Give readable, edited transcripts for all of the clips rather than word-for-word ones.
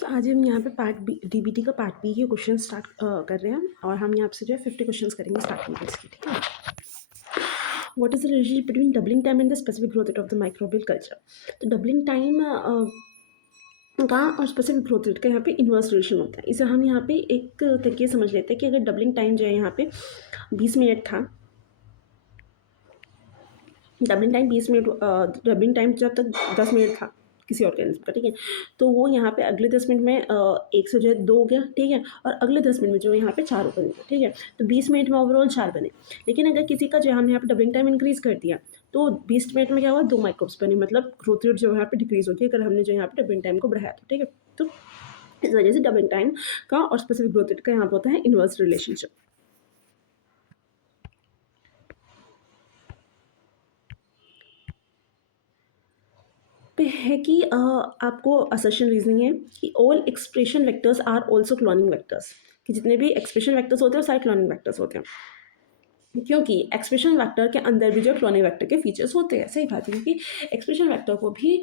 तो आज हम यहाँ पे पार्ट बी डीबीटी का पार्ट बी के क्वेश्चन स्टार्ट कर रहे हैं और हम यहाँ से जो है 50 क्वेश्चंस करेंगे स्टार्टिंग में इसकी, ठीक है। What is the relationship between doubling time and the specific growth rate of the microbial culture. तो डबलिंग टाइम का और स्पेसिफिक ग्रोथ रेट का यहाँ पे इन्वर्स रिलेशन होता है। इसे हम यहाँ पे एक तरीके से समझ लेते हैं कि अगर डबलिंग टाइम जो है यहाँ पे 20 मिनट था, डबलिंग टाइम जब तक 10 मिनट था किसी ऑर्गेनिज्म का, ठीक है, तो वो यहाँ पे अगले 10 मिनट में एक से जो है 2 हो गया, ठीक है, और अगले 10 मिनट में जो यहाँ पे 4 बनेगा, ठीक है। तो 20 मिनट में ओवरऑल 4 बने। लेकिन अगर किसी का जो हमने यहाँ पे डबलिंग टाइम इंक्रीज कर दिया तो 20 मिनट में क्या हुआ, 2 माइक्रोब्स बने, मतलब ग्रोथ रेट जो यहाँ पे डिक्रीज होती है अगर हमने जो यहाँ पे डबलिंग टाइम को बढ़ाया था, ठीक है। तो इस वजह से डबलिंग टाइम का और स्पेसिफिक ग्रोथ रेट का यहाँ पे होता है इनवर्स रिलेशनशिप। पे है कि आपको असर्शन रीजनिंग है कि all expression vectors are also cloning vectors, कि जितने भी एक्सप्रेशन वेक्टर्स होते हैं वो सारे क्लोनिंग वेक्टर्स होते हैं, क्योंकि एक्सप्रेशन वेक्टर के अंदर भी जो क्लोनिंग वेक्टर के फीचर्स होते हैं। सही बात है, क्योंकि एक्सप्रेशन वेक्टर को भी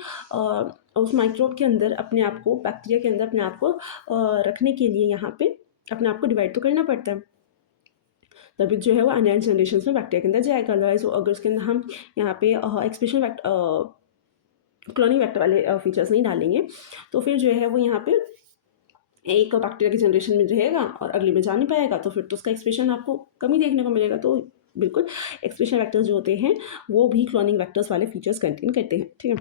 उस माइक्रोब के अंदर अपने आप को, बैक्टीरिया के अंदर अपने आप को रखने के लिए यहाँ पे अपने आप को डिवाइड तो करना पड़ता है, तभी जो है वो अनएन जनरेशन में बैक्टीरिया के अंदर जाएगा। अदरवाइज अगर उसके अंदर हम यहाँ पे एक्सप्रेशन क्लोनिंग वेक्टर वाले फीचर्स नहीं डालेंगे तो फिर जो है वो यहाँ पे एक बैक्टीरिया की जनरेशन में रहेगा और अगली में जा नहीं पाएगा, तो फिर तो उसका एक्सप्रेशन आपको कमी देखने को मिलेगा। तो बिल्कुल एक्सप्रेशन वेक्टर्स जो होते हैं वो भी क्लोनिंग वेक्टर्स वाले फीचर्स कंटेन करते हैं, ठीक है।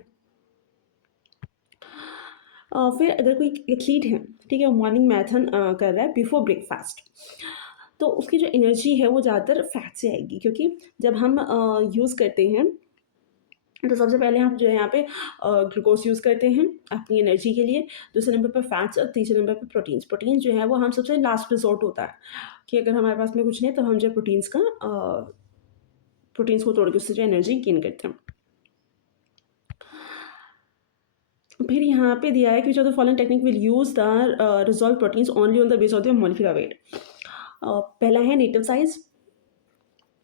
फिर अगर कोई एथलीट है, ठीक है, मॉर्निंग मैराथन कर रहा है बिफोर ब्रेकफास्ट, तो उसकी जो एनर्जी है वो ज़्यादातर फैट से आएगी, क्योंकि जब हम यूज़ करते हैं तो सबसे पहले हम जो है यहाँ पे ग्लूकोज यूज़ करते हैं अपनी एनर्जी के लिए, दूसरे नंबर पर फैट्स और तीसरे नंबर पर प्रोटीन्स। प्रोटीन जो है वो हम सबसे लास्ट रिजॉर्ट होता है कि अगर हमारे पास में कुछ नहीं तो हम जो प्रोटीन्स को तोड़ के उससे जो एनर्जी गेन करते हैं। फिर यहाँ पे दिया है कि जो the following technique will use the resolve proteins only on the base of the molecular weight. पहला है नेटिव साइज,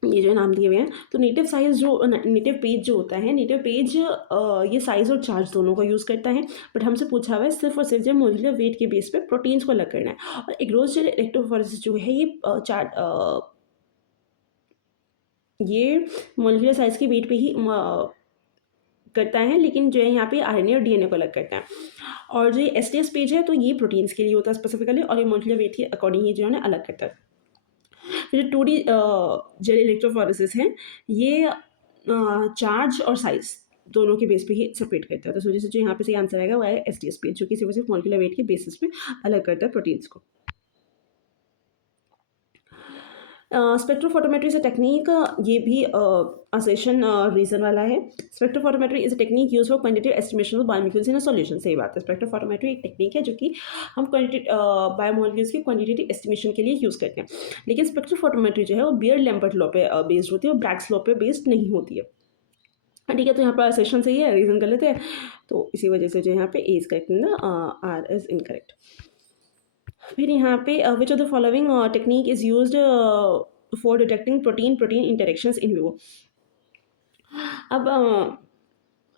ये जो नाम दिए हुए हैं। तो नेटिव साइज जो नेटिव पेज जो होता है, नेटिव पेज ये साइज और चार्ज दोनों का यूज़ करता है, बट हमसे पूछा हुआ है सिर्फ और सिर्फ जो मोलिकुलर वेट के बेस पे प्रोटीन्स को अलग करना है। और एग्रोस इलेक्ट्रोफोरेसिस जो है ये मोलिकुलर साइज के वेट पे ही करता है, लेकिन जो है यहाँ पे आरएनए और डीएनए को अलग करता है। और जो एसटीएस पेज है तो ये प्रोटीन्स के लिए होता है स्पेसिफिकली, और ये मोलिकुलर वेट के अकॉर्डिंग ही जो है अलग करता है। जो 2D जेल इलेक्ट्रोफोरेसिस है ये चार्ज और साइज दोनों के बेस पे ही सेपरेट करता है। तो इस वजह से जो यहाँ पे सही आंसर आएगा वो है एसटीएस पेज, जो कि सिर्फ मॉलिक्यूलर वेट के बेसिस पे अलग करता है प्रोटीन्स को। स्पेक्ट्रोफोटोमेट्री इज अ टेक्निक, ये भी असेशन रीजन वाला है। Spectrophotometry is a technique use for quantitative estimation of biomolecules in a solution. सही बात है, स्पेक्ट्रोफोटोमेट्री एक टेक्निक है जो कि हम बायोमोलिक्यूल्स की क्वांटिटेटिव एस्टिमेशन के लिए यूज़ करते हैं। लेकिन स्पेक्ट्रोफोटोमेट्री जो है वो बियर लैम्बर्ट लॉ पे बेस्ड होती है और ब्रैग्स लॉ पे बेस्ड नहीं होती है। ठीक है, तो यहाँ पर सेशन सही है, रीजन गलत है, तो इसी वजह से जो यहाँ पे A is correct in the R is incorrect. फिर यहाँ पे which of the following technique is used for detecting protein protein interactions in vivo. अब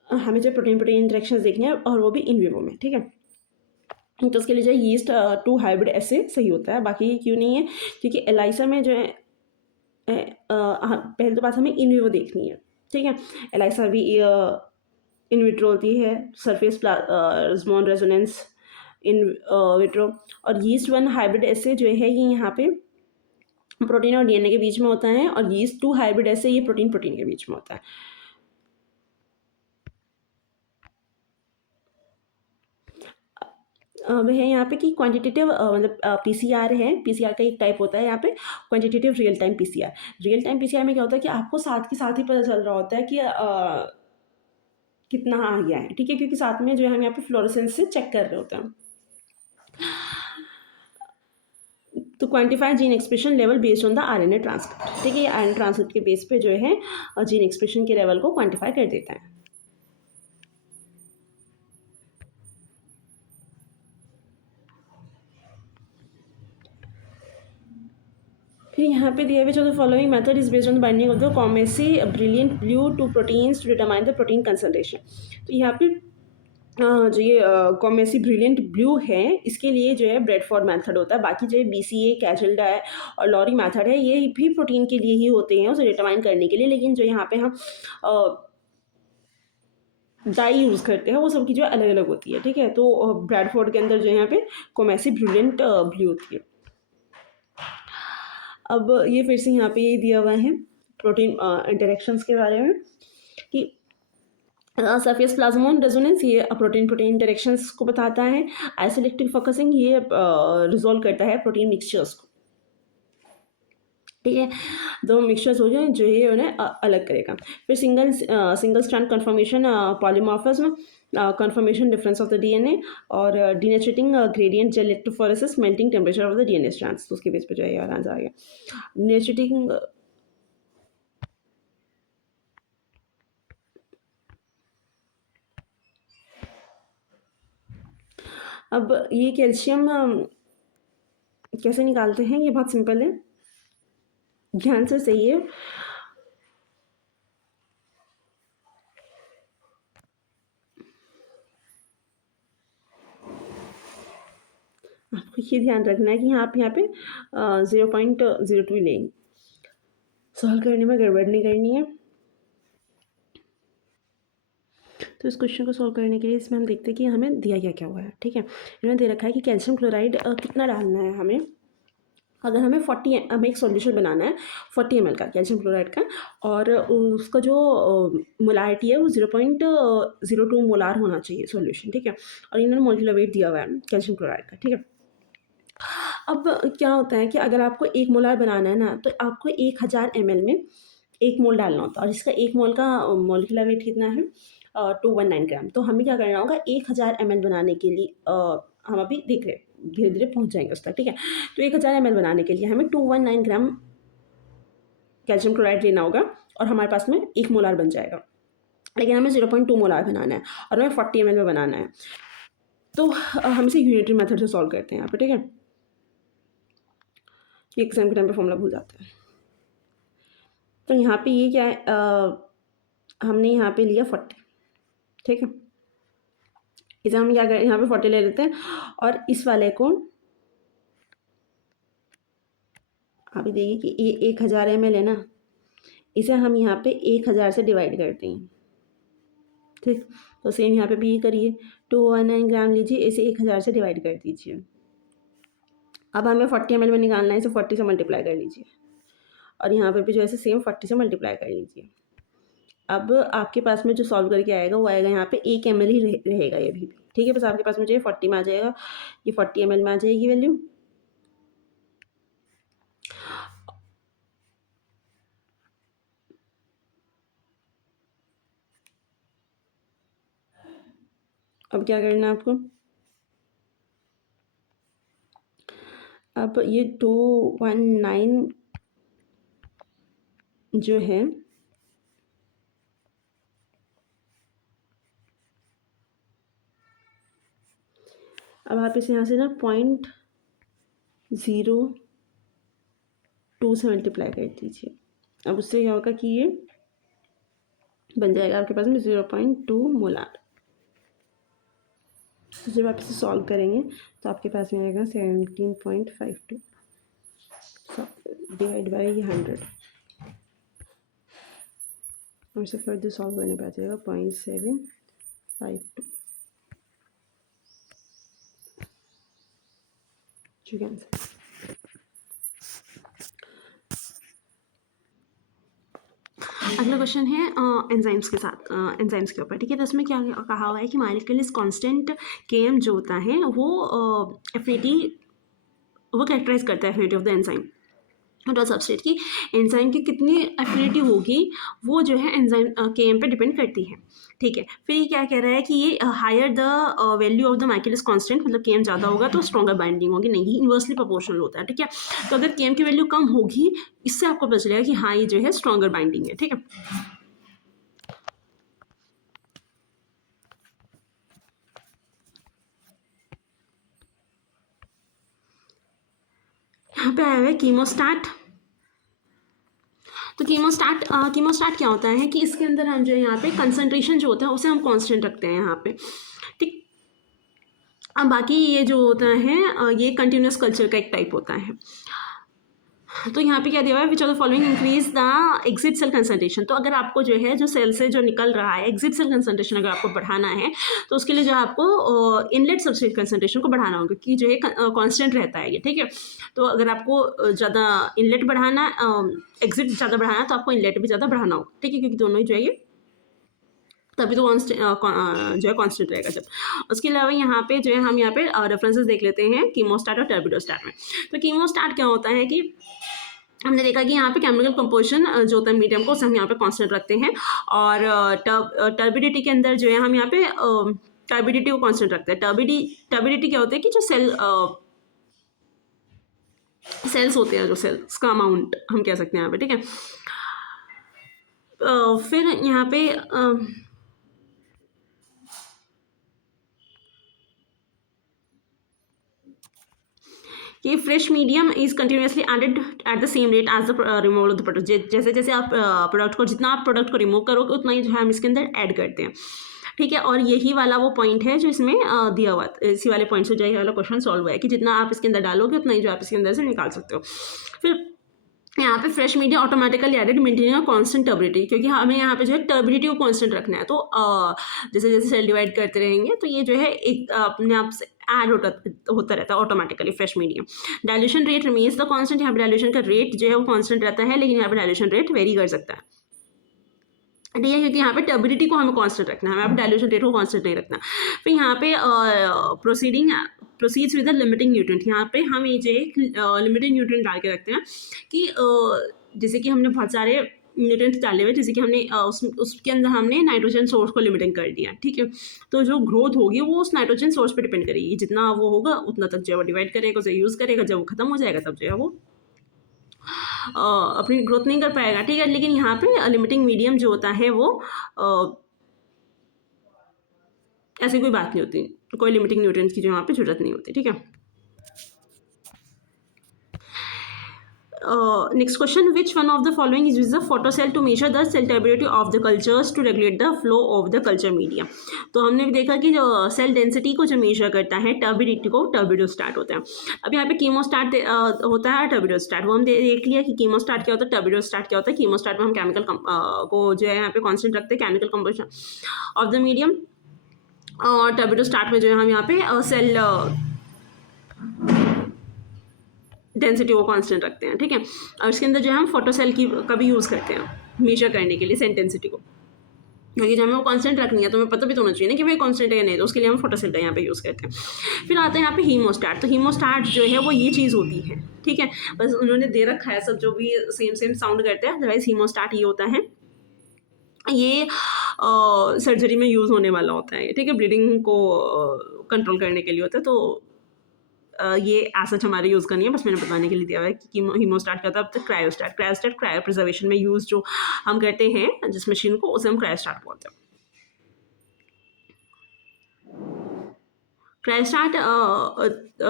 हमें जो प्रोटीन प्रोटीन इंटरेक्शंस देखनी है और वो भी इन विवो में, ठीक है। तो उसके लिए जो यीस्ट 2 हाइब्रिड ऐसे सही होता है, बाकी क्यों नहीं है, क्योंकि एलाइसा में जो है पहले तो बात हमें इन विवो देखनी है, ठीक है। एलाइसा भी इन विट्रो होती है, सरफेस प्लाज्मोन रेजोनेंस इन विट्रो, और यीस्ट 1 हाइब्रिड ऐसे जो है ये यहाँ पे प्रोटीन और डीएनए के बीच में होता है, और यीस्ट 2 हाइब्रिड ऐसे ये प्रोटीन प्रोटीन के बीच में होता है। वह है यहाँ पे कि क्वांटिटेटिव मतलब पीसीआर है, पीसीआर का एक टाइप होता है यहाँ पे quantitative real time PCR. Real time PCR में क्या होता है कि आपको साथ के साथ ही पता चल रहा होता है कि कितना आ गया है, ठीक है, क्योंकि साथ में जो है हम यहाँ पे फ्लोरेसेंस से चेक कर रहे होते हैं। तो quantify gene expression level based on the RNA transcript, ठीक है, ये आरएनए ट्रांसक्रिप्ट के बेस पे जो है जीन एक्सप्रेशन के लेवल को क्वांटिफाई कर देता है। फिर यहाँ पे दिया हुआ जो the following method is based on the binding of the Coomassie brilliant blue to proteins to determine the protein concentration. तो यहाँ पे जो ये कॉमेसी ब्रिलियंट ब्लू है, इसके लिए जो है ब्रेडफोर्ड मेथड होता है। बाकी जो है बीसीए, कैचेल्डा है और लॉरी मेथड है, ये भी प्रोटीन के लिए ही होते हैं, उसे डिटरमाइन करने के लिए। लेकिन जो यहाँ पे हम डाई यूज़ करते हैं, वो सबकी जो है अलग अलग होती है, ठीक है। तो ब्रैडफोर्ड के अंदर जो है यहाँ पे कॉमेसी ब्रिलियंट ब्लू होती है। अब ये फिर से यहाँ पे ये दिया हुआ है प्रोटीन इंटरेक्शंस के बारे में कि सरफेस प्लाज्मोन रेजोनेंस, ये प्रोटीन प्रोटीन इंटरेक्शंस को बताता है। आइसोलेक्टिक फोकसिंग, ये रिजोल्व करता है प्रोटीन मिक्सचर्स को, ठीक है। दो मिक्सचर्स हो जाए जो ये उन्हें अलग करेगा। फिर single strand conformation, polymorphism, conformation difference of the DNA, और denaturing gradient gel electrophoresis, melting temperature of the DNA strands. तो उसके बेस पे जो है ये आंसर आ गया। डीनेचरेटिंग, अब ये कैल्शियम कैसे निकालते हैं, ये बहुत सिंपल है, ध्यान से सही है। आपको ये ध्यान रखना है कि आप यहाँ पे 0.02 लेंगे, सॉल्व करने में गड़बड़ नहीं करनी है। तो इस क्वेश्चन को सॉल्व करने के लिए इसमें हम देखते हैं कि हमें दिया क्या क्या हुआ है, ठीक है। इन्होंने दे रखा है कि कैल्शियम क्लोराइड कितना डालना है हमें। अगर हमें हमें एक सॉल्यूशन बनाना है 40 ml का कैल्शियम क्लोराइड का, और उसका जो मोलारिटी है वो 0.02 मोलार होना चाहिए सॉल्यूशन, ठीक है। और इन्होंने मोलिकुलर वेट दिया हुआ है कैल्शियम क्लोराइड का, ठीक है। अब क्या होता है कि अगर आपको 1 मोलार बनाना है ना, तो आपको 1000 ml में 1 मोल डालना होता है, और इसका 1 मोल का मोलिकुलर वेट कितना है 219 ग्राम। तो हमें क्या करना होगा 1000 ml बनाने के लिए, हम अभी देख रहे हैं, धीरे धीरे पहुंच जाएंगे उस तक, ठीक है। तो 1000 ml बनाने के लिए हमें 219 ग्राम कैल्शियम क्लोराइड लेना होगा, और हमारे पास में 1 मोलार बन जाएगा। लेकिन हमें 0.2 मोलार बनाना है, और हमें 40 ml में बनाना है। तो हम इसे यूनिटरी मेथड से सॉल्व करते हैं यहाँ पे, ठीक है। एग्जाम के टाइम पे फॉर्मूला भूल जाते हैं। तो यहाँ पे ये क्या है, हमने यहाँ पे लिया 40, ठीक है। इसे हम क्या करें, यहाँ पे 40 ले लेते हैं, और इस वाले को अभी देखिए कि ये 1000 ml है ना, इसे हम यहाँ पे 1000 से डिवाइड करते हैं, ठीक। तो सेम यहाँ पे भी ये करिए, 219 ग्राम लीजिए, इसे 1000 से डिवाइड कर दीजिए। अब हमें 40 ml में निकालना है, इसे 40 से मल्टीप्लाई कर लीजिए, और यहाँ पे भी जो है सेम 40 से मल्टीप्लाई कर लीजिए। अब आपके पास में जो सॉल्व करके आएगा वो आएगा यहाँ पे 1 ml ही रहेगा ये भी, ठीक है। बस आपके पास में जो है 40 में आ जाएगा, ये 40 ml में आ जाएगी वैल्यू। अब क्या करना है आपको, अब ये 219 जो है अब आप इसे यहाँ से ना 0.02 से मल्टीप्लाई कर दीजिए। अब उससे क्या होगा कि ये बन जाएगा आपके पास में 0.2 मोलार। तो जब आप इसे सॉल्व करेंगे तो आपके पास में आएगा 17.52 डिवाइड बाई 100, और इसे फर्दर सॉल्व करने पर आ जाएगा 0.752, ठीक है आंसर। अगला क्वेश्चन है एंजाइम्स के साथ, एंजाइम्स के ऊपर, ठीक है। तो इसमें क्या कहा हुआ है कि मालिक्यूलर कांस्टेंट Km जो होता है वो एफिनिटी, वो कैरेक्टराइज करता है एफिनिटी ऑफ द एंजाइम और सबस्ट्रेट की। एंजाइम की कितनी एफिनिटी होगी वो जो है एंजाइम Km पे डिपेंड करती है, ठीक है। फिर ये क्या कह रहा है कि ये higher the value of the Michaelis constant, मतलब Km ज़्यादा होगा तो स्ट्रॉन्गर बाइंडिंग होगी, नहीं इन्वर्सली प्रोपोर्शनल होता है, ठीक है। तो अगर Km की वैल्यू कम होगी, इससे आपको पता चलेगा कि हाँ ये जो है स्ट्रॉन्गर बाइंडिंग है, ठीक है। यहाँ पे आया हुआ है कीमोस्टैट। तो कीमोस्टैट क्या होता है कि इसके अंदर हम जो है यहाँ पे कंसंट्रेशन जो होता है उसे हम कांस्टेंट रखते हैं यहाँ पे, ठीक। अब बाकी ये जो होता है ये कंटिन्यूस कल्चर का एक टाइप होता है। तो यहाँ पे क्या दिया हुआ है, which of the following increase the exit cell concentration. तो अगर आपको जो है जो सेल से जो निकल रहा है एग्जिट सेल कंसंट्रेशन अगर आपको बढ़ाना है तो उसके लिए जो है आपको इनलेट सबस्ट्रेट कंसंट्रेशन को बढ़ाना होगा, कि जो है कांस्टेंट रहता है ये, ठीक है। तो अगर आपको ज़्यादा इनलेट बढ़ाना, एग्जिट ज़्यादा बढ़ाना है तो आपको इनलेट भी ज़्यादा बढ़ाना होगा, ठीक है, क्योंकि दोनों ही जो है ये तभी तो जो है कांस्टेंट रहेगा जब। उसके अलावा यहाँ पे जो है हम यहाँ पे रेफरेंसेस देख लेते हैं कीमोस्टाट और टर्बिडोस्टाट में। तो कीमोस्टाट क्या होता है कि हमने देखा कि यहाँ पे केमिकल कंपोजिशन जो होता है मीडियम को, उसे हम यहाँ पे कांस्टेंट रखते हैं, और टर्बिडिटी के अंदर जो है हम यहाँ पे टर्बिडिटी को कांस्टेंट रखते हैं। टर्बिडिटी क्या होता है कि जो सेल्स होते हैं, जो सेल्स का अमाउंट हम कह सकते हैं यहाँ पे, ठीक है। फिर यहाँ पे कि fresh medium is continuously added at the same rate as the removal of the product. जैसे जैसे आप प्रोडक्ट को, जितना आप प्रोडक्ट को रिमूव करोगे उतना ही जो है हम इसके अंदर ऐड करते हैं, ठीक है। और यही वाला वो पॉइंट है जो इसमें दिया हुआ, इसी वाले पॉइंट से जो ये वाला क्वेश्चन सॉल्व हुआ है कि जितना आप इसके अंदर डालोगे उतना ही जो आप इसके अंदर से निकाल सकते हो। फिर यहाँ पे fresh media automatically added maintaining a constant turbidity, क्योंकि हमें यहाँ पे जो है टर्बिडिटी को कांस्टेंट रखना है। तो जैसे जैसे सेल डिवाइड करते रहेंगे तो ये जो है एक अपने आप से ऐड होता रहता है automatically fresh medium. Dilution rate remains the constant. यहाँ पे डाइल्यूशन का रेट जो है वो कांस्टेंट रहता है, लेकिन यहाँ पे डाइल्यूशन रेट वेरी कर सकता है, ठीक है, क्योंकि यहाँ पे टर्बिडिटी को हमें कांस्टेंट रखना है, हमें यहाँ पे डाइल्यूशन रेट को कांस्टेंट नहीं रखना। फिर यहाँ पे proceeds with the limiting nutrient. यहाँ पे हम ये जो लिमिटिंग न्यूट्रिएंट डाल के रखते हैं कि जैसे कि हमने बहुत सारे न्यूट्रिएंट्स डाले हुए, जैसे कि हमने उसके अंदर हमने नाइट्रोजन सोर्स को लिमिटिंग कर दिया, ठीक है। तो जो ग्रोथ होगी वो उस नाइट्रोजन सोर्स पे डिपेंड करेगी, जितना वो होगा उतना तक जो है वो डिवाइड करेगा, उसे यूज़ करेगा। जब वो खत्म हो जाएगा तब जो है वो अपनी ग्रोथ नहीं कर पाएगा, ठीक है। लेकिन यहाँ पे लिमिटिंग मीडियम जो होता है वो ऐसी कोई बात नहीं होती, कोई लिमिटिंग न्यूट्रिएंट्स की जो यहाँ पे जरूरत नहीं होती, ठीक है। Next question, which one of the following is use the photocell to measure the cell turbidity of the cultures to regulate the flow of the culture media. तो हमने देखा कि जो सेल डेंसिटी को जो मेजर करता है टर्बिडिटी को, टर्बिडोस्टैट होता है। अब यहाँ पे कीमोस्टैट होता है टर्बिडोस्टैट, वो हम देख लिया कि कीमोस्टैट क्या होता है, टर्बिडोस्टैट क्या होता है। कीमोस्टैट में हम केमिकल को जो है यहाँ पे कॉन्स्टेंट रखते हैं, chemical composition of the medium, और टर्बिडोस्टैट में जो है हम यहाँ पे सेल डेंसिटी को कांस्टेंट रखते हैं, ठीक है। और इसके अंदर जो है हम फोटोसेल का भी यूज़ करते हैं मेजर करने के लिए सेल डेंसिटी को, क्योंकि जब हमें वो कांस्टेंट रखनी है तो हमें पता भी तो होना चाहिए ना कि भाई कांस्टेंट है या नहीं, तो उसके लिए हम फोटोसेल का यहाँ पे यूज़ करते हैं। फिर आता है यहाँ पे हीमोस्टैट। तो हीमोस्टैट जो है वो ये चीज़ होती है, ठीक है, बस उन्होंने दे रखा है सब जो भी सेम साउंड करते हैं, अदरवाइज हीमोस्टैट ये होता है, ये सर्जरी में यूज़ होने वाला होता है, ठीक है, ब्लीडिंग को कंट्रोल करने के लिए होता है। तो ये एज हमारे यूज़ करनी है, बस मैंने बताने के लिए दिया हुआ है कि हीमोस्टैट का था। अब तक क्रायोस्टैट क्रायो प्रिजर्वेशन में यूज़ जो हम करते हैं जिस मशीन को, उसे हम क्रायोस्टैट बोलते हैं। Cryostat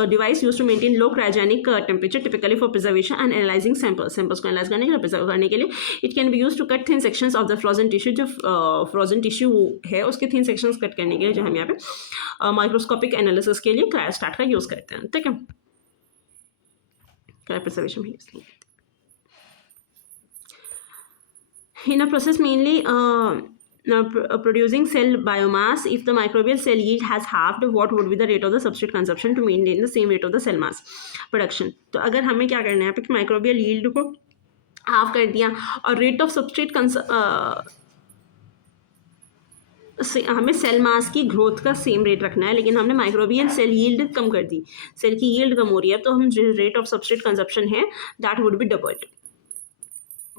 device used to maintain low cryogenic temperature, typically for preservation and analyzing samples को analyze करने के लिए, preserve करने के लिए। It can be used to cut thin sections of the frozen tissue। जो frozen tissue है उसके thin sections cut करने के लिए जो हम यहाँ पे माइक्रोस्कोपिक एनालिसिस के लिए क्रायोस्टैट का यूज़ करते हैं, ठीक है। क्रायो प्रिजर्वेशन में यूज़ नहीं करते। In a process mainly producing cell biomass, if the microbial cell yield has halved, what would be the rate of the substrate consumption to maintain the same rate of the cell mass production। तो अगर हमें क्या करना है कि microbial yield को half कर दिया और रेट ऑफ सबस्ट्रेट हमें सेल मास की ग्रोथ का सेम रेट रखना है, लेकिन हमने माइक्रोबियल सेल यील्ड कम कर दी, सेल की यील्ड कम हो रही है, तो हम जो रेट ऑफ सबस्ट्रेट कंजप्शन है that would be doubled.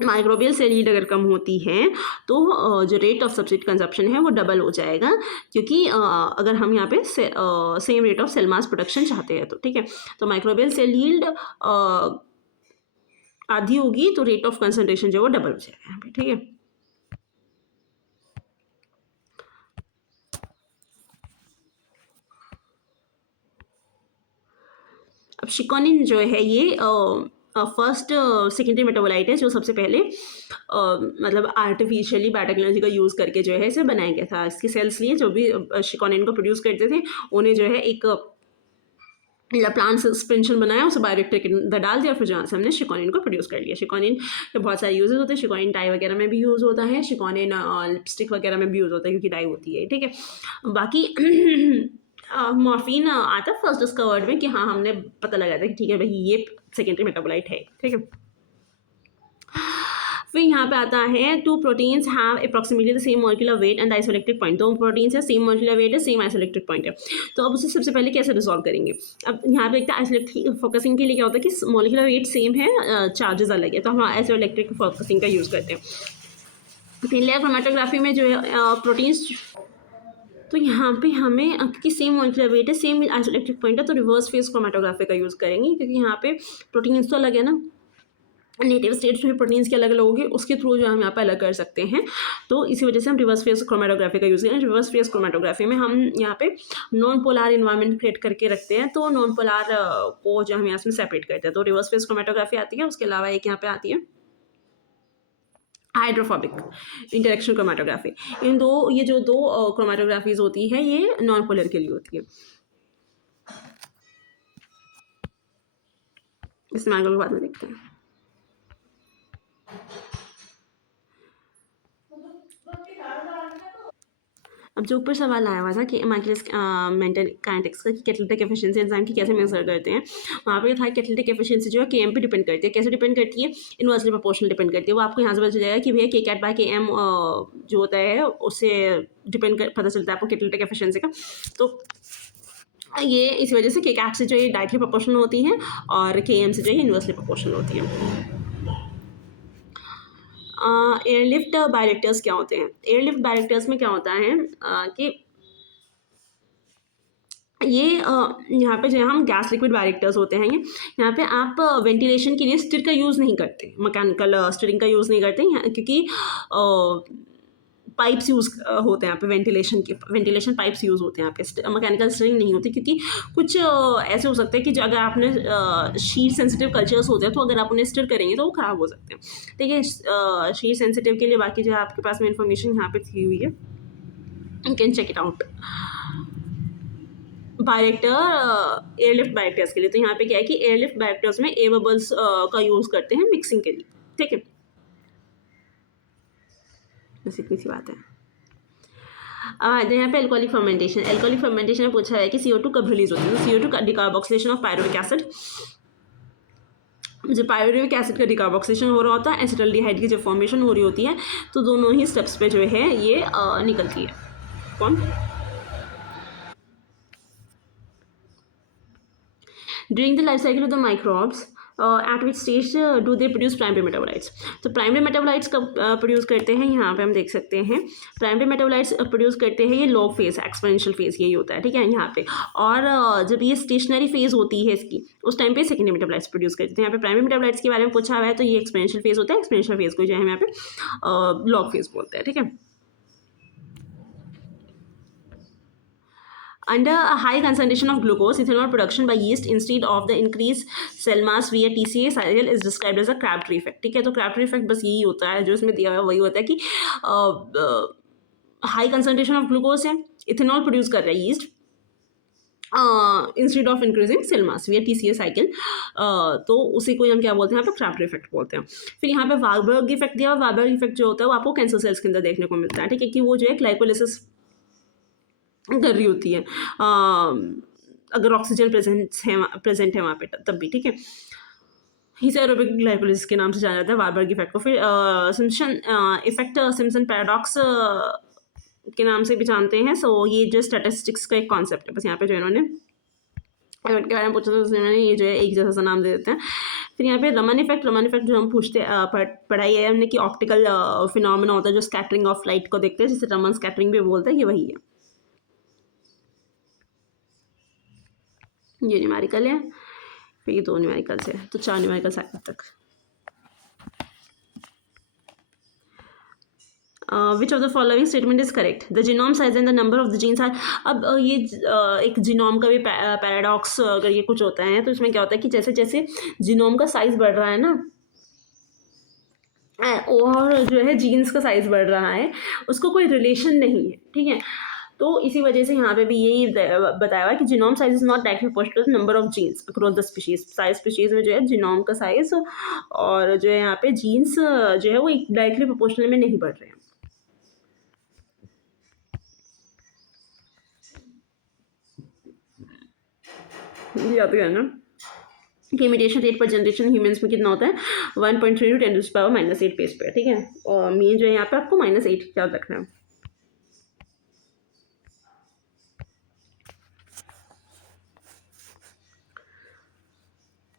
Microbial cell yield अगर कम होती है तो जो रेट ऑफ सबस्ट्रेट कंजप्शन है वो डबल हो जाएगा, क्योंकि अगर हम यहाँ पे same rate of cell mass production चाहते हैं तो, ठीक है। तो माइक्रोबियल सेल यील्ड आधी होगी तो रेट ऑफ कंसंट्रेशन जो वो डबल हो जाएगा यहाँ पे, ठीक है। अब शिकोनिन जो है ये फर्स्ट सेकेंडरी मेटाबोलाइट है जो सबसे पहले मतलब आर्टिफिशियली बायोटेक्नोलॉजी का यूज़ करके जो है इसे बनाया गया था। इसके सेल्स लिए जो भी शिकोनिन को प्रोड्यूस करते थे उन्हें जो है एक या प्लांट सस्पेंशन बनाया, उसे बायोरिएक्टर के अंदर डाल दिया, फिर जहाँ से हमने शिकोनिन को प्रोड्यूस कर लिया। शिकोनिन के बहुत सारे यूजेस होते हैं, शिकोनिन डाई वगैरह में भी यूज़ होता है, शिकोनिन लिपस्टिक वगैरह में भी यूज़ होता है क्योंकि डाई होती है, ठीक है। बाकी मॉर्फिन आता है फर्स्ट डिस्कवर्ड में कि हाँ हमने पता लगाया था कि ठीक है भाई ये सेकेंडरी मेटाबोलाइट है, ठीक है। फिर यहाँ पे आता है two proteins have approximately the same molecular weight and isoelectric point. दो प्रोटीन्स है, सेम मॉलिक्यूलर वेट है, सेम आइसोइलेक्ट्रिक पॉइंट है। तो अब उसे सबसे पहले कैसे रिजॉल्व करेंगे? अब यहाँ पे देखते हैं आइसोइलेक्ट्रिक फोकसिंग के लिए क्या होता है कि मॉलिक्यूलर वेट सेम है, चार्जेस अलग है, तो हम आइसोइलेक्ट्रिक फोकसिंग का यूज़ करते हैं। फिर लेयर क्रोमेटोग्राफी में जो है प्रोटीन्स, तो यहाँ पे हमें क्योंकि सेम मॉलिक्यूलर वेट है, सेम आइसोइलेक्ट्रिक पॉइंट है, तो रिवर्स फेज क्रोमेटोग्राफी का यूज़ करेंगे क्योंकि यहाँ पे प्रोटीन्स तो अलग है ना, नेटिव स्टेट्स में प्रोटीन्स के अलग अलग होगी, उसके थ्रू जो हम यहाँ पे अलग कर सकते हैं। तो इसी वजह से हम रिवर्स फेज क्रोमेटोग्राफी का यूज़ करें। रिवर्स फेज क्रोमेटोग्राफी में हम यहाँ पे नॉन पोलार इन्वायरमेंट क्रिएट करके रखते हैं, तो नॉन पोलार को जो हम यहाँ से सेपरेट करते हैं, तो रिवर्स फेज क्रोमेटोग्राफी आती है। उसके अलावा एक यहाँ पे आती है हाइड्रोफोबिक इंटरेक्शन क्रोमेटोग्राफी। इन दो, ये जो दो क्रोमेटोग्राफीज होती है ये नॉन पोलर के लिए होती है। इस्तेमाल के बाद में देखते हैं। अब जो ऊपर सवाल आया हुआ था कि माइकलिस मेंटल काइनेटिक्स का कि कैटालिटिक एफिशिएंसी एंजाइम की कैसे मेजर करते हैं, वहाँ पे था कैटालिटिक एफिशिएंसी जो है Km पे डिपेंड करती है। कैसे डिपेंड करती है? इनवर्सली प्रोपोर्शनल डिपेंड करती है। वो आपको यहाँ से पता चल जाएगा कि भैया Kcat बाय Km जो होता है उससे डिपेंड कर पता चलता है आपको कैटालिटिक एफिशिएंसी का। तो ये इस वजह से Kcat से जो है डायरेक्टली प्रोपोर्शनल होती है और Km से जो है इनवर्सली प्रोपोर्शनल होती है। एयरलिफ्ट बायोरिएक्टर्स क्या होते हैं? एयरलिफ्ट बायोरिएक्टर्स में क्या होता है कि ये यहाँ पे जो है हम गैस लिक्विड बायोरिएक्टर्स होते हैं ये, यहाँ पे आप वेंटिलेशन के लिए स्टिर का यूज़ नहीं करते, मैकेनिकल स्टिरिंग का यूज़ नहीं करते क्योंकि पाइप्स यूज़ होते हैं यहाँ पे, वेंटिलेशन पाइप्स यूज़ होते हैं यहाँ पे, मैकेनिकल स्टिरिंग नहीं होती क्योंकि कुछ ऐसे हो सकते हैं कि जो अगर आपने शीट सेंसिटिव कल्चर्स होते हैं तो अगर आप उन्हें स्टिर करेंगे तो वो ख़राब हो सकते हैं, ठीक है। शीट सेंसिटिव के लिए बाकी जो है आपके पास में इंफॉर्मेशन यहाँ पे थी हुई है, you can check it out. Bioreactor airlift bioreactors के लिए, तो यहाँ पे क्या है कि एयरलिफ्ट बायोरिएक्टर्स में एयर बबल्स का यूज़ करते हैं मिक्सिंग के लिए, ठीक है। बस इतनी सी बात है। यहाँ पे एल्कोहलिक फर्मेंटेशन में पूछा है कि CO2 कब रिलीज होती है? तो CO2 का डिकार्बोक्सिलेशन ऑफ पायरुविक एसिड, जब पायरुविक एसिड का डिकार्बोक्सिलेशन हो रहा होता है, एसिटाल्डिहाइड की जब फॉर्मेशन हो रही होती है, तो दोनों ही स्टेप्स पे जो है ये निकलती है। कौन? During the life cycle of the microbes eight which stage do they produce primary metabolites? तो प्राइमरी मेटाबोलाइट्स कब प्रोड्यूस करते हैं? यहाँ पे हम देख सकते हैं प्राइमरी मेटाबोलाइट्स प्रोड्यूस करते हैं ये लॉग फेज, एक्सपोनेंशियल फेज यही होता है, ठीक है यहाँ पे। और जब ये स्टेशनरी फेज होती है इसकी, उस टाइम पे सेकेंडरी मेटाबोलाइट्स प्रोड्यूस करते हैं। यहाँ पे प्राइमरी मेटाबोलाइट्स के बारे में पूछा हुआ है, तो ये एक्सपोनेंशियल फेज होता है। एक्सपोनेंशियल फेज को जो है यहाँ पे लॉग फेज बोलते हैं, ठीक है। Under a high concentration of glucose, ethanol production by yeast instead of the increased cell mass via TCA cycle is described as a Crabtree effect, ठीक है। तो Crabtree effect बस यही होता है जो इसमें दिया हुआ, वही होता है कि हाई कंसनट्रेशन ऑफ ग्लूकोज है, इथेनॉल प्रोड्यूस कर रहा है yeast instead of increasing cell mass via TCA cycle, तो उसी को हम क्या बोलते हैं यहाँ पे Crabtree इफेक्ट बोलते हैं। फिर यहाँ पे वार्बर्ग इफेक्ट दिया, और वार्बर्ग इफेक्ट जो होता है वो आपको कैंसर सेल्स के अंदर देखने को मिलता है, ठीक है, कि वो जो है ग्लाइकोलिसिस कर रही होती है अगर ऑक्सीजन प्रेजेंट है वहाँ पे तब भी, ठीक है। ही एरोबिक ग्लाइकोलिसिस के नाम से जाना जाता है वार्बर्ग इफेक्ट को। फिर सिम्पसन इफेक्ट, सिम्पसन पैराडॉक्स के नाम से भी जानते हैं। सो ये जो स्टैटिस्टिक्स का एक कॉन्सेप्ट है, बस यहाँ पे जो इन्होंने इवेंट के बारे में पूछा था उसने ये जो है एक जैसा सा नाम दे देते हैं। फिर यहाँ पे रमन इफेक्ट जो हम पूछते पढ़ाई है हमने कि ऑप्टिकल फिनोमेना होता है जो स्कैटरिंग ऑफ लाइट को देखते हैं, जिसे रमन स्कैटरिंग भी बोलते हैं, ये वही है। ये न्यूमेरिकल है, फिर ये दो न्यूमेरिकल्स है, तो 4 न्यूमेरिकल्स आए अब तक। Which of the following statement is correct? The genome size and the number of the genes are. अब ये एक जीनोम का भी पैराडॉक्स अगर ये कुछ होता है तो इसमें क्या होता है कि जैसे जैसे जीनोम का साइज बढ़ रहा है ना, और जो है जीन्स का साइज बढ़ रहा है, उसको कोई रिलेशन नहीं है, ठीक है। तो इसी वजह से यहाँ पे भी यही बताया हुआ है कि genome size is not directly proportional to number of genes across the species. Size species में जो है जीनोम का साइज और जो है यहाँ पे जीन्स जो है वो डायरेक्टली प्रोपोर्शनल में नहीं बढ़ रहे हैं। याद करना कि इमिटेशन रेट पर जनरेशन ह्यूमंस में कितना होता है 1.3 × 10⁻⁻8 पेज पे, ठीक है। और मीन जो है यहाँ पे आपको -8 याद रखना है।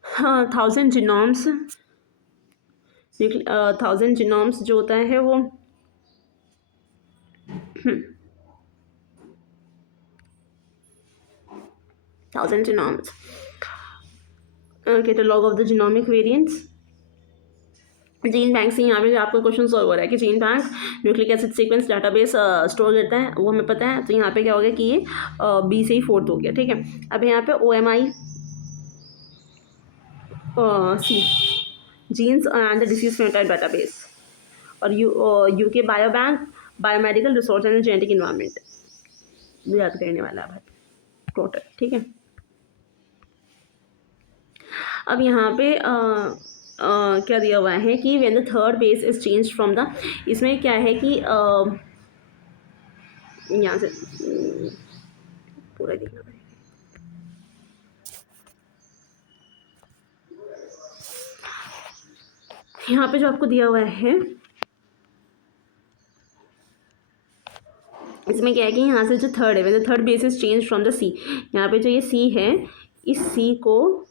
हाँ 1000 जीनोम्स 1000 जीनोम्स जो होता है वो 1000 genomes catalogue of the genomic variants. Gene bank से यहाँ पे आपको क्वेश्चन सॉल्व हो रहा है कि gene bank nucleic acid sequence database store करता है, वो हमें पता है। तो यहाँ पे क्या हो गया कि ये बी से ही 4th हो गया, ठीक है। अब यहाँ पे OMI C genes and the disease phenotype database और UK biobank biomedical resource and genetic environment याद करने वाला है भाई टोटल, ठीक है। अब यहाँ पे क्या दिया हुआ है कि when the third base is change from the, इसमें क्या है कि यहाँ से पूरा देखना पड़ेगा। यहाँ पे जो आपको दिया हुआ है इसमें क्या है कि यहाँ से जो थर्ड है, when the third base is change from the C, यहाँ पे जो ये C है इस C को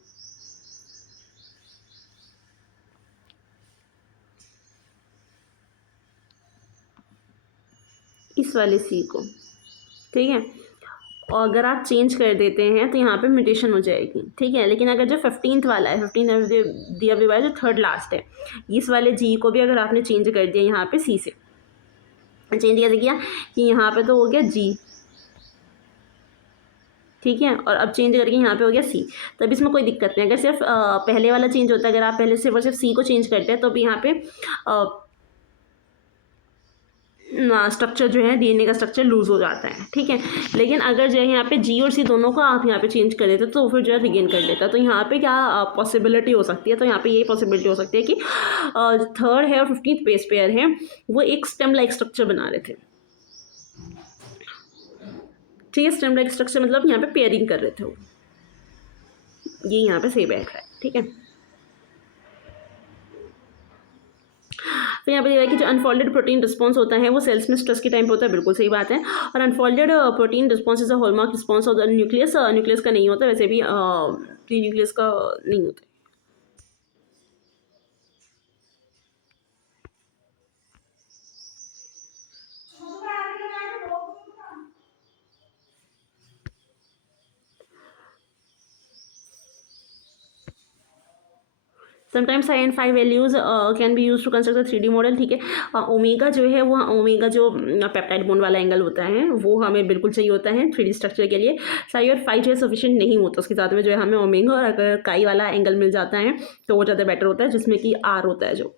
इस वाले C को, ठीक है। और अगर आप चेंज कर देते हैं तो यहाँ पे म्यूटेशन हो जाएगी, ठीक है। लेकिन अगर जो 15th वाला है 15 दिया हुआ है जो थर्ड लास्ट है, इस वाले G को भी अगर आपने चेंज कर दिया यहाँ पे C से चेंज किया कि यहाँ पे तो हो गया G, ठीक है। और अब चेंज करके यहाँ पे हो गया C, तब इसमें कोई दिक्कत नहीं। अगर सिर्फ पहले वाला चेंज होता है, अगर आप पहले सिर्फ और सिर्फ C को चेंज करते हैं तो भी यहाँ पे स्ट्रक्चर जो है DNA का स्ट्रक्चर लूज हो जाता है, ठीक है। लेकिन अगर जो है यहाँ पे G और C दोनों को आप यहाँ पे चेंज कर देते तो फिर जो है रिगेन कर लेता। तो यहाँ पे क्या पॉसिबिलिटी हो सकती है, तो यहाँ पे यही पॉसिबिलिटी हो सकती है कि थर्ड है और 15th बेस पेयर है वो एक स्टेम लाइक स्ट्रक्चर बना रहे थे, ठीक है। स्टेम लाइक स्ट्रक्चर मतलब यहाँ पे पेयरिंग कर रहे थे वो, ये यहाँ पे सही बैठ रहा है, ठीक है। फिर यहाँ पे दिया है कि जो अनफोल्डेड प्रोटीन रिस्पॉन्स होता है वो सेल्स में स्ट्रेस के टाइम पे होता है, बिल्कुल सही बात है। और unfolded protein response is a hallmark response of the nucleus, nucleus का नहीं होता, वैसे भी प्री न्यूक्लियस का नहीं होता। Sometimes I and 5 values can be use to construct the 3D model, ठीक है। ओमेगा जो है वो ओमेगा जो पेप्टाइड बॉन्ड वाला एंगल होता है वो हमें बिल्कुल चाहिए होता है 3D स्ट्रक्चर के लिए। साई और 5 जो है सफिशिएंट नहीं होता, उसके साथ में जो है हमें ओमेगा और अगर काई वाला एंगल मिल जाता है तो वो ज़्यादा बेटर होता है, जिसमें कि R होता है, जो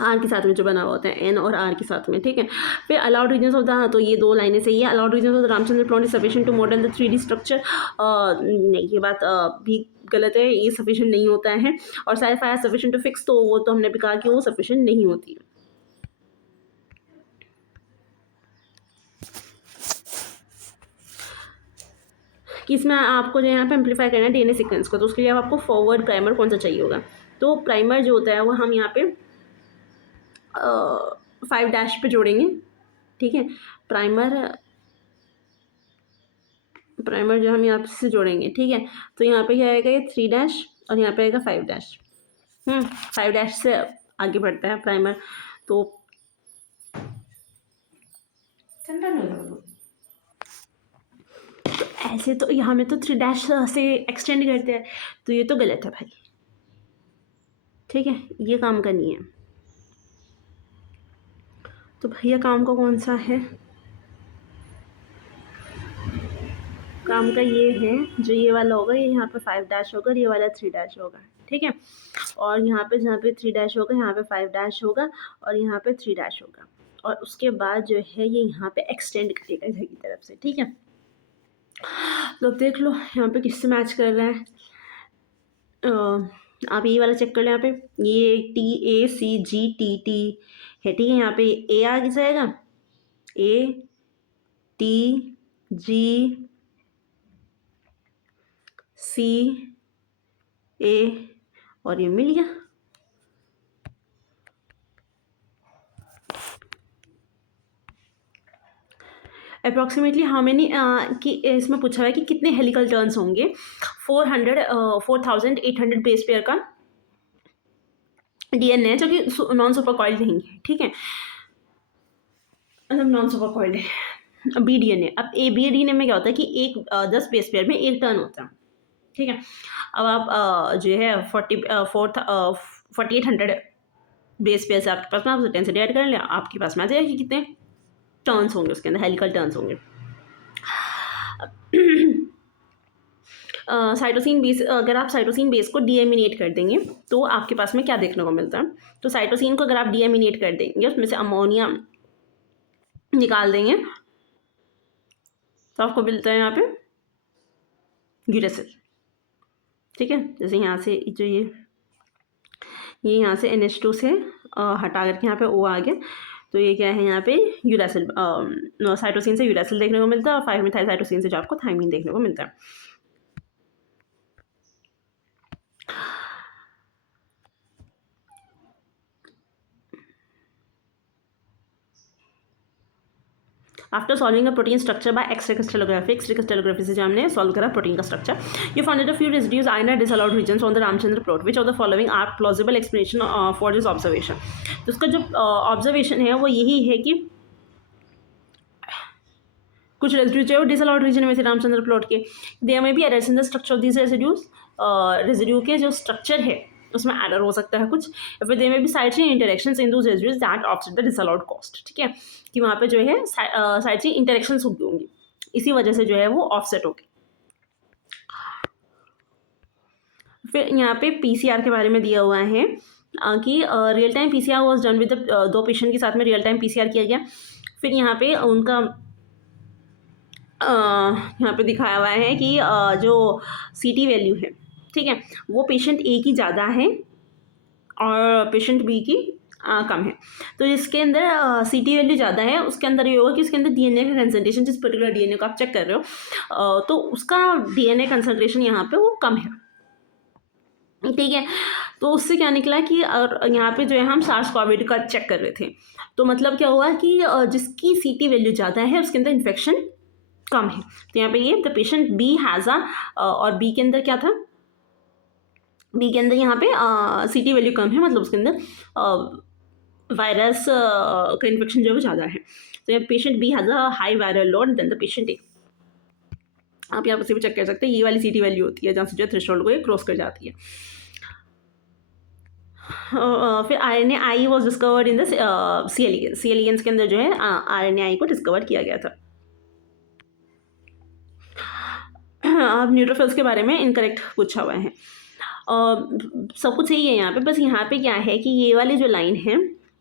R के साथ में जो बना हुआ होता है N और R के साथ में, ठीक है। फिर अलाउड रीजन्स ऑफ द, तो ये दो लाइनें सही है। Allowed regions of the Ramachandran plot is sufficient to model the 3D structure, नहीं ये बात भी गलत है, ये सफिशिएंट नहीं होता है। और side fire sufficient to fix, तो वो तो हमने भी कहा कि वो सफिशिएंट नहीं होती है। कि इसमें आपको जो यहाँ पे एम्पलीफाई करना है DNA सीक्वेंस को, तो उसके लिए आपको फॉरवर्ड प्राइमर कौन सा चाहिए होगा। तो प्राइमर जो होता है वो हम यहाँ पे 5' पे जोड़ेंगे, ठीक है। प्राइमर जो हम यहाँ से जोड़ेंगे, ठीक है। तो यहाँ पे क्या आएगा, ये 3' और यहाँ पे आएगा 5'। 5' से आगे बढ़ता है प्राइमर, तो ऐसे तो यहाँ में तो 3' से एक्सटेंड करते हैं, तो ये तो गलत है भाई, ठीक है। ये काम का नहीं है। तो भैया काम का कौन सा है, काम का ये है जो ये वाला होगा, ये यहाँ पे 5' होगा, ये वाला 3' होगा, ठीक है। और यहाँ पे जहाँ पे 3' होगा यहाँ पे 5' होगा और यहाँ पे 3' होगा। और उसके बाद जो है ये यहाँ पे एक्सटेंड करेगा इधर की तरफ से, ठीक है। तो अब देख लो यहाँ पे किससे मैच कर रहा है। आप ये वाला चेक कर लो, यहाँ पे ये TACGTT है, ठीक है। यहाँ पे ए आ जाएगा, ATGCA और ये मिल गया। अप्रॉक्सीमेटली हाउ मेनी कि इसमें पूछा हुआ है कि कितने हेलिकल टर्न्स होंगे 4800 बेस पेयर का DNA जो कि नॉन सुपर कॉइल्ड रहेंगे, ठीक है, मतलब नॉन सुपर कॉइल्ड है। BDNA, अब BDNA में क्या होता है कि 10 बेस पेयर में 1 टर्न होता है, ठीक है। अब आप जो है 4800 बेस पेयर से आपके पास में आप 10 से डिवाइड कर लें, आपके पास में आ जाएगा कि कितने टर्न्स होंगे उसके अंदर, हेलिकल टर्न्स होंगे। साइटोसिन बेस, अगर आप साइटोसिन बेस को डीएमिनेट कर देंगे तो आपके पास में क्या देखने को मिलता है। तो साइटोसिन को अगर आप डीएमिनेट कर देंगे, उसमें से अमोनिया निकाल देंगे, तो आपको मिलता है यहाँ पे यूरेसिल, ठीक है। जैसे यहाँ से जो ये यहाँ से NH2 से हटा करके यहाँ पे O आ गया, तो ये क्या है यहाँ पे यूरेसिल, साइटोसिन से यूरेसिल देखने को मिलता है, और 5 मिथाइल साइटोसिन से जो आपको थाइमिन देखने को मिलता है। After solving a protein structure by x-ray crystallography से जो हमने सॉल्व करा प्रोटीन का structure, you found that a few residues are in disallowed regions on the Ramachandran plot, which of the following are plausible explanation for this observation. तो उसका जो observation है वो यही है कि कुछ रेसिड्यूज जो है डिसअलाउड रीजन में थे रामचंद्र प्लॉट के, देयर में भी errors in the structure of this residues, residue के जो स्ट्रक्चर है उसमें एरर हो सकता है कुछ, या फिर देयर में भी side chain interactions in those residues that offset the disallowed cost, ठीक है, कि वहाँ पे जो है साइड चेन इंटरेक्शंस होंगी, इसी वजह से जो है वो ऑफसेट होगी। फिर यहाँ पे PCR के बारे में दिया हुआ है कि real time PCR was done with 2 patient के साथ में रियल टाइम PCR किया गया। फिर यहाँ पे उनका यहाँ पे दिखाया हुआ है कि जो CT वैल्यू है, ठीक है, वो पेशेंट A की ज़्यादा है और पेशेंट B की कम है। तो जिसके अंदर CT वैल्यू ज़्यादा है उसके अंदर ये होगा कि उसके अंदर DNA का कंसनट्रेशन, जिस पर्टिकुलर DNA को आप चेक कर रहे हो तो उसका DNA कंसनट्रेशन यहाँ पे वो कम है, ठीक है। तो उससे क्या निकला कि और यहाँ पे जो है हम SARS-CoV-2 का चेक कर रहे थे, तो मतलब क्या हुआ कि जिसकी CT वैल्यू ज़्यादा है उसके अंदर इन्फेक्शन कम है। तो यहाँ पे ये द पेशेंट B हैज़ और B के अंदर क्या था, B के अंदर यहाँ पे CT वैल्यू कम है, मतलब उसके अंदर वायरस का इन्फेक्शन जो है वो ज़्यादा है। तो यहाँ patient B has a high viral load then the patient A। आप यहाँ पर से भी चेक कर सकते हैं, ये वाली CT वैल्यू होती है जहाँ से जो थ्रेशोल्ड को ये क्रॉस कर जाती है। फिर RNA-I was discovered in the C. elegans के अंदर जो है RNA-I को डिस्कवर किया गया था। अब न्यूट्रोफिल्स के बारे में इनकरेक्ट पूछा हुआ है, सब कुछ सही है यहाँ पे, बस यहाँ पे क्या है कि ये वाली जो लाइन है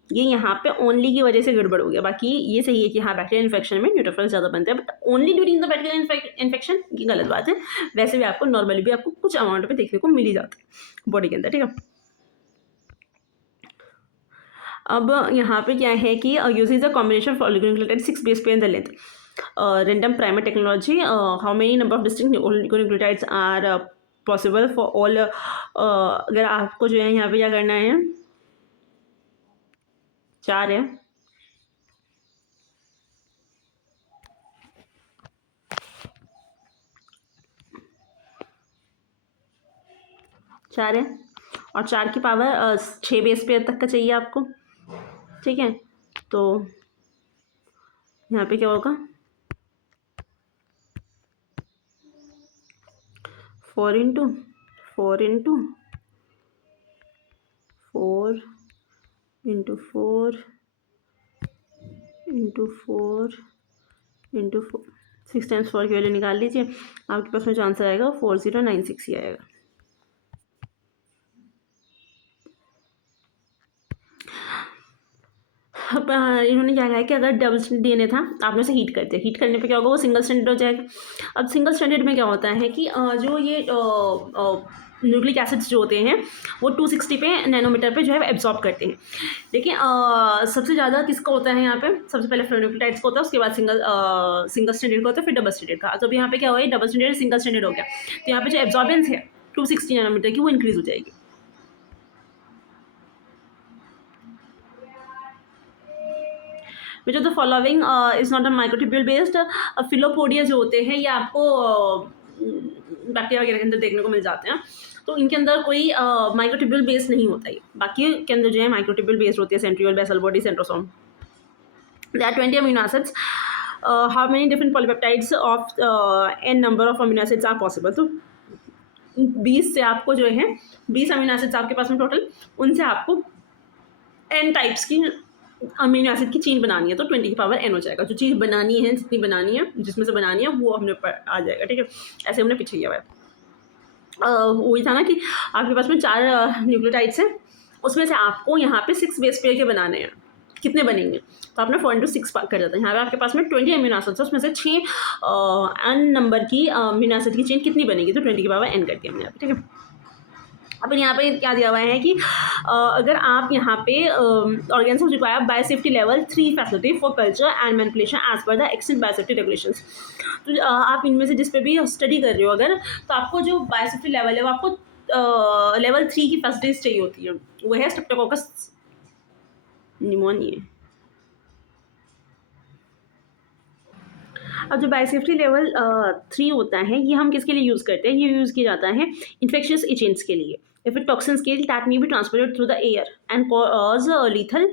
ये यहाँ पे ओनली की वजह से गड़बड़ हो गया। बाकी ये सही है कि हाँ बैक्टीरियल इन्फेक्शन में न्यूट्रोफिल्स ज़्यादा बनते हैं, but only during the bacterial infection ये गलत बात है। वैसे भी आपको नॉर्मली भी आपको कुछ अमाउंट में देखने को मिल ही जाता है बॉडी के अंदर, ठीक है। अब यहाँ पे क्या है कि usage a combination for oligonucleotide 6 base pair in the length, random primer technology, how many number of distinct oligonucleotides are possible for all, अगर आपको जो है यहाँ पे क्या करना है, 4 है, और 4 की पावर 6 बेस पेयर तक का चाहिए आपको, ठीक है। तो यहाँ पे क्या होगा 4 into 4 into 4 into 4 into 4 into 4, 6 times 4 की वैल्यू निकाल लीजिए, आपके पास में जो आंसर आएगा वो 4096 ही आएगा। अब इन्होंने क्या कहा है कि अगर डबल डीएनए था, आपने उसे हीट कर दिया, हीट करने पे क्या होगा, वो सिंगल स्ट्रैंडेड हो जाएगा। अब सिंगल स्ट्रैंडेड में क्या होता है कि जो ये न्यूक्लिक एसिड्स जो होते हैं वो 260 पे नैनोमीटर पे जो है एब्जॉर्ब करते हैं। देखिए सबसे ज़्यादा किसका होता है यहाँ पे, सबसे पहले फ्लोरोन्यूक्लियोटाइड्स का होता है, उसके बाद सिंगल स्ट्रैंडेड का होता है, फिर डबल स्ट्रैंडेड का। तो अब यहाँ पे क्या हुआ है, डबल स्ट्रैंडेड सिंगल स्ट्रैंडेड हो गया, तो यहाँ पे जो एब्जॉर्बेंस है 260 नैनोमीटर की वो इंक्रीज हो जाएगी। Which of the following is not a microtubule based. Filopodia जो होते हैं ये आपको बैक्टीरिया वगैरह के अंदर देखने को मिल जाते हैं, तो इनके अंदर कोई माइक्रोट्यूब्यूल बेस्ड नहीं होता है। बाकी के अंदर जो है माइक्रोट्यूब्यूल बेस्ड होती है, centriole, basal body, centrosome. There are 20 amino acids. How many different polypeptides of an number of amino acids are possible. तो 20 से आपको जो है 20 अमीनो एसिड्स आपके पास में टोटल, उनसे आपको एन टाइप्स की अमीनो एसिड की चेन बनानी है, तो 20 की पावर n हो जाएगा। जो चीज़ बनानी है, जितनी बनानी है, जिसमें से बनानी है, वो हमने ऊपर आ जाएगा। ठीक है, ऐसे हमने पीछे किया हुआ है। वही था ना कि आपके पास में 4 न्यूक्लियोटाइड्स हैं, उसमें से आपको यहाँ पे 6 बेस पेयर के बनाने हैं। कितने बनेंगे, तो आपने 4 into 6 कर देता है। यहाँ पे आपके पास में 20 अमीनो एसिड्स है, उसमें से 6 n नंबर की अमीनो एसिड की चेन कितनी बनेगी, तो 20 की पावर n कर दिया हमने यहाँ पे। ठीक है, अब यहाँ पे क्या दिया हुआ है कि अगर आप यहाँ पे organism require biosafety level 3 facility for culture and manipulation as per the extent biosafety regulations. तो आप इनमें से जिस पे भी स्टडी कर रहे हो अगर, तो आपको जो बायोसेफ्टी लेवल है वो आपको लेवल 3 की फैसिलिटीज चाहिए होती है, वो है स्ट्रेप्टोकोकस निमोनिया। अब जो बायोसेफ्टी लेवल 3 होता है ये हम किसके लिए यूज़ करते हैं, ये यूज़ किया जाता है इन्फेक्शियस एजेंट्स के लिए। If it toxins scale that may be transported through the air and cause lethal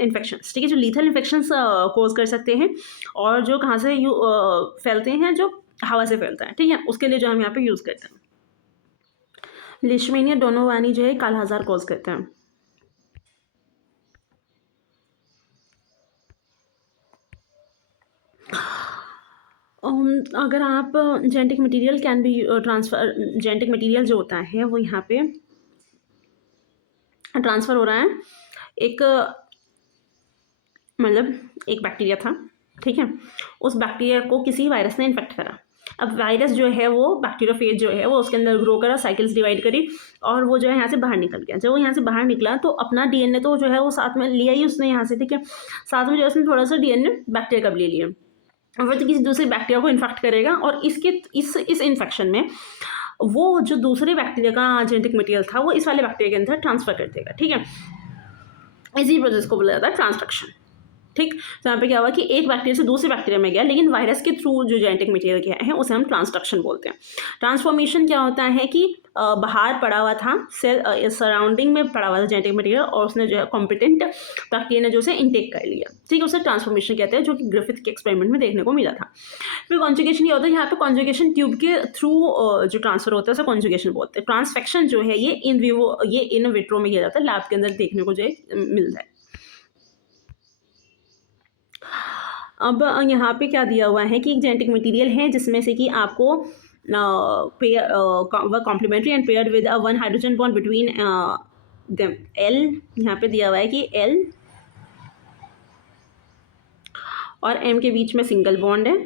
infections। ठीक है, जो lethal infections cause कर सकते हैं और जो कहाँ से फैलते हैं, जो हवा से फैलता है। ठीक है, उसके लिए जो हम यहाँ पे यूज़ करते हैं। लिशमेनिया डोनोवानी जो है काला आजार कॉज करते हैं। अगर आप genetic material can be transfer, genetic material जो होता है वो यहाँ पे ट्रांसफ़र हो रहा है। एक मतलब एक बैक्टीरिया था, ठीक है, उस बैक्टीरिया को किसी वायरस ने इन्फेक्ट करा। अब वायरस जो है वो बैक्टीरियोफेज जो है वो उसके अंदर ग्रो करा, साइकिल्स डिवाइड करी और वो जो है यहाँ से बाहर निकल गया। जब वो यहाँ से बाहर निकला तो अपना डीएनए तो जो है वो साथ में लिया ही उसने यहाँ से। ठीक है, साथ में जो है उसने थोड़ा सा डीएनए बैक्टीरिया का भी ले लिया, वो तो किसी दूसरे बैक्टीरिया को इन्फेक्ट करेगा और इसके इस इन्फेक्शन में वो जो दूसरे बैक्टीरिया का जेनेटिक मटेरियल था वो इस वाले बैक्टीरिया के अंदर ट्रांसफ़र कर देगा। ठीक है, इसी प्रोसेस को बोला जाता है ट्रांसडक्शन। ठीक, तो यहाँ पे क्या हुआ कि एक बैक्टीरिया से दूसरे बैक्टीरिया में गया, लेकिन वायरस के थ्रू जो जेनेटिक मटेरियल गया है उसे हम ट्रांसडक्शन बोलते हैं। ट्रांसफॉर्मेशन क्या होता है कि बाहर पड़ा हुआ था सेल, सराउंडिंग में पड़ा हुआ था जेनेटिक मटेरियल और उसने जो है कॉम्पिटेंट बैक्टीरिया ने जो उसे इनटेक कर लिया। ठीक है, उसे ट्रांसफॉर्मेशन कहते हैं, जो कि ग्रिफिथ के एक्सपेरिमेंट में देखने को मिला था। फिर कॉन्जुगेशन क्या होता है, यहाँ पे कॉन्जुगेशन ट्यूब के थ्रू जो ट्रांसफर होता है उसे कॉन्जुगेशन बोलते हैं। ट्रांसफेक्शन जो है ये इन विट्रो में किया जाता है, लैब के अंदर देखने को जो है मिलता है। अब यहाँ पे क्या दिया हुआ है कि एक जेनेटिक मटेरियल है जिसमें से कि आपको वह complementary and paired with a 1 hydrogen bond between them. L यहाँ पे दिया हुआ है कि एल और एम के बीच में सिंगल बॉन्ड है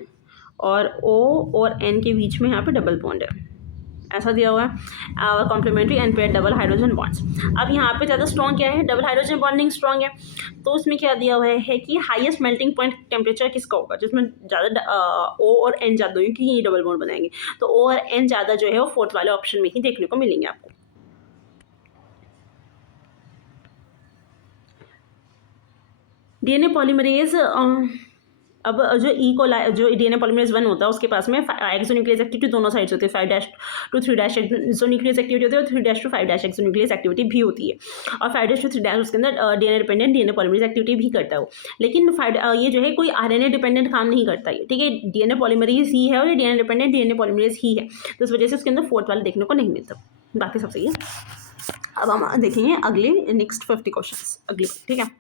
और ओ और एन के बीच में यहाँ पे डबल बॉन्ड है, ऐसा दिया हुआ है। Complementary and pair double hydrogen bonds. अब यहाँ पे ज़्यादा स्ट्रॉन्ग क्या है, डबल हाइड्रोजन बॉन्डिंग स्ट्रॉन्ग है, तो उसमें क्या दिया हुआ है कि हाईएस्ट मेल्टिंग पॉइंट टेम्परेचर किसका होगा, जिसमें ज़्यादा ओ और एन ज़्यादा होंगे क्योंकि ये डबल बॉन्ड बनाएंगे, तो ओ और एन ज़्यादा जो है वो 4th वाले ऑप्शन में ही देखने को मिलेंगे आपको। डीएनए पॉलीमरेज, अब जो जो डीएनए पॉलीमरेज 1 होता है उसके पास में एक्सोन्यूक्लियस एक्टिविटी दोनों साइड्स होती है, 5' to 3' एक्सोन्यूक्लियस एक्टिविटी होती है और 3' to 5' एक्सोन्यूक्लियस एक्टिविटी भी होती है, और 5' to 3' उसके अंदर DNA dependent DNA polymerase activity भी करता है वो। लेकिन ये जो है कोई आरएनए डिपेंडेंट काम नहीं करता है, ठीक है, डीएनए पॉलीमरेज ही है और ये डीएनए डिपेंडेंट डीएनए पॉलीमरेज ही है, तो इस वजह से उसके अंदर 4th वाला देखने को नहीं मिलता, बाकी सब सही है। अब हम देखेंगे अगले नेक्स्ट 50 क्वेश्चन अगले, ठीक है।